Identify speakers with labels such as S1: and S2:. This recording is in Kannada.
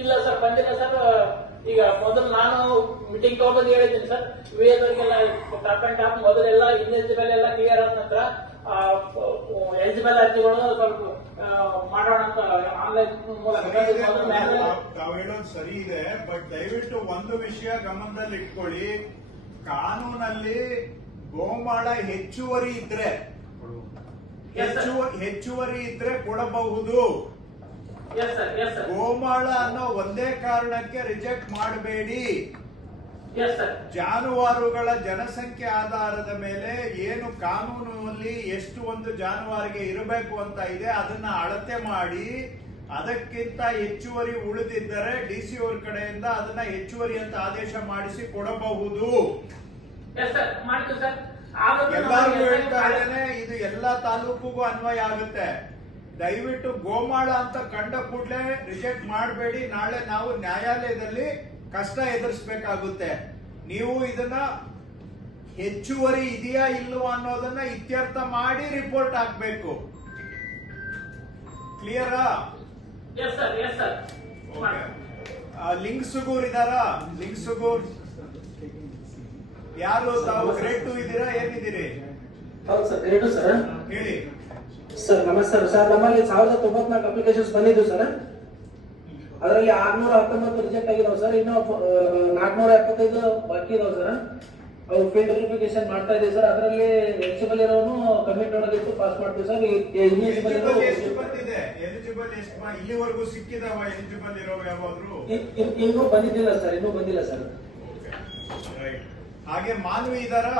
S1: ಇಲ್ಲ ಸರ್ ಬಂದಿಲ್ಲ ಸರ್. ಈಗ ಮೊದಲು ನಾನು ಮೀಟಿಂಗ್ ತಗೊಂಡು ಹೇಳಿದ್ದೀನಿ ಸರ್. ವಿಎದವರಿಗೆಲ್ಲ ಟಾಪ್ ಅಂಡ್ ಟಾಪ್ ಮೊದಲೆಲ್ಲ ಇನ್ಎಲಿಜಿಬಲ್ ಎಲ್ಲ ಕ್ಲಿಯರ್ ಆದ ನಂತರ ಎಲಿಜಿಬಲ್ ಅರ್ಜಿಗಳು ಸ್ವಲ್ಪ ಮಾಡೋಣ ಅಂತ ಆನ್ಲೈನ್ ಮೂಲಕ
S2: ತಾವ್- ಹೇಳೋದು ಸರಿ ಇದೆ ಬಟ್ ದಯವಿಟ್ಟು ಒಂದು ವಿಷಯ ಗಮನದಲ್ಲಿ ಇಟ್ಕೊಳ್ಳಿ. ಕಾನೂನಲ್ಲಿ ಗೋಮಾಳ ಹೆಚ್ಚುವರಿ ಇದ್ರೆ ಹೆಚ್ಚುವರಿ ಇದ್ರೆ ಕೊಡಬಹುದು. ಗೋಮಾಳ ಅನ್ನೋ ಒಂದೇ ಕಾರಣಕ್ಕೆ ರಿಜೆಕ್ಟ್ ಮಾಡಬೇಡಿ. ಜಾನುವಾರುಗಳ ಜನಸಂಖ್ಯೆ ಆಧಾರದ ಮೇಲೆ ಏನು ಕಾನೂನಲ್ಲಿ ಎಷ್ಟು ಒಂದು ಜಾನುವಾರಿಗೆ ಇರಬೇಕು ಅಂತ ಇದೆ ಅದನ್ನ ಅಳತೆ ಮಾಡಿ ಅದಕ್ಕಿಂತ ಹೆಚ್ಚುವರಿ ಉಳಿದಿದ್ದರೆ ಡಿಸಿ ಅವ್ರ ಕಡೆಯಿಂದ ಅದನ್ನ ಹೆಚ್ಚುವರಿ ಅಂತ ಆದೇಶ ಮಾಡಿಸಿ ಕೊಡಬಹುದು.
S1: ಆದರೂ
S2: ಹೇಳ್ತಾ ಇದ್ದೇನೆ ಇದು ಎಲ್ಲಾ ತಾಲೂಕಿಗೂ ಅನ್ವಯ ಆಗುತ್ತೆ. ದಯವಿಟ್ಟು ಗೋಮಾಳ ಅಂತ ಕಂಡ ಕೂಡಲೇ ರಿಜೆಕ್ಟ್ ಮಾಡಬೇಡಿ. ನಾಳೆ ನಾವು ನ್ಯಾಯಾಲಯದಲ್ಲಿ ಕಷ್ಟ ಎದುರಿಸಬೇಕಾಗುತ್ತೆ. ನೀವು ಇದನ್ನ ಹೆಚ್ಚುವರಿ ಇದೆಯಾ ಇಲ್ವಾ ಅನ್ನೋದನ್ನ ಇತ್ಯರ್ಥ ಮಾಡಿ ರಿಪೋರ್ಟ್ ಹಾಕ್ಬೇಕು. ಕ್ಲಿಯರಾ
S1: yes sir yes sir
S2: link Sugur ಇದಾರಾ? Link Sugur? ಯಾರು ತಾವು? ಗ್ರೇಡ್ ಟು ಇದ್ದೀರಾ? ಏನಿದ್ದೀರಿ?
S3: ಹೌದು ಸರ್ ನಮಸ್ತೆ ಸರ್. ನಮ್ಮಲ್ಲಿ ಸಾವಿರದ ತೊಂಬತ್ನಾಲ್ಕು ಅಪ್ಲಿಕೇಶನ್ಸ್ ಬಂದಿದ್ದು ಸರ್. ಅದರಲ್ಲಿ ಆರ್ನೂರ ಹತ್ತೊಂಬತ್ತು ರಿಜೆಕ್ಟ್ ಆಗಿದಾವೆ ಸರ್. ಇನ್ನು ನಾಲ್ಕನೂರ ಎಪ್ಪತ್ತೈದು ಬಾಕಿ ಇದಾವೆ ಸರ್. ಅವ್ರು ಫೀಲ್ಡ್ ವೆರಿಫಿಕೇಶನ್ ಮಾಡ್ತಾ ಇದೀವಿ ಸರ್. ಅದರಲ್ಲಿ ಎಲಿಜಿಬಲ್ ಇರೋನು ಕಮಿಟ್ ಮಾಡೋದಿತ್ತು ಪಾಸ್ ಮಾಡ್ತೀವಿ ಸರ್. ಇನ್ಎಲಿಜಿಬಲ್ ಇರೋ
S2: ಇಲ್ಲಿವರೆಗೂ ಸಿಕ್ಕಿದಾವ ಎಲಿಜಿಬಲ್ ಇರೋ ಯಾವಾದ್ರು
S3: ಇನ್ನೂ ಬಂದಿದ್ದಿಲ್ಲ ಸರ್. ಇನ್ನೂ ಬಂದಿಲ್ಲ ಸರ್.
S2: ರೈಟ್ ಹಾಗೆ ಮಾನವಿ ಇದಾರಾ?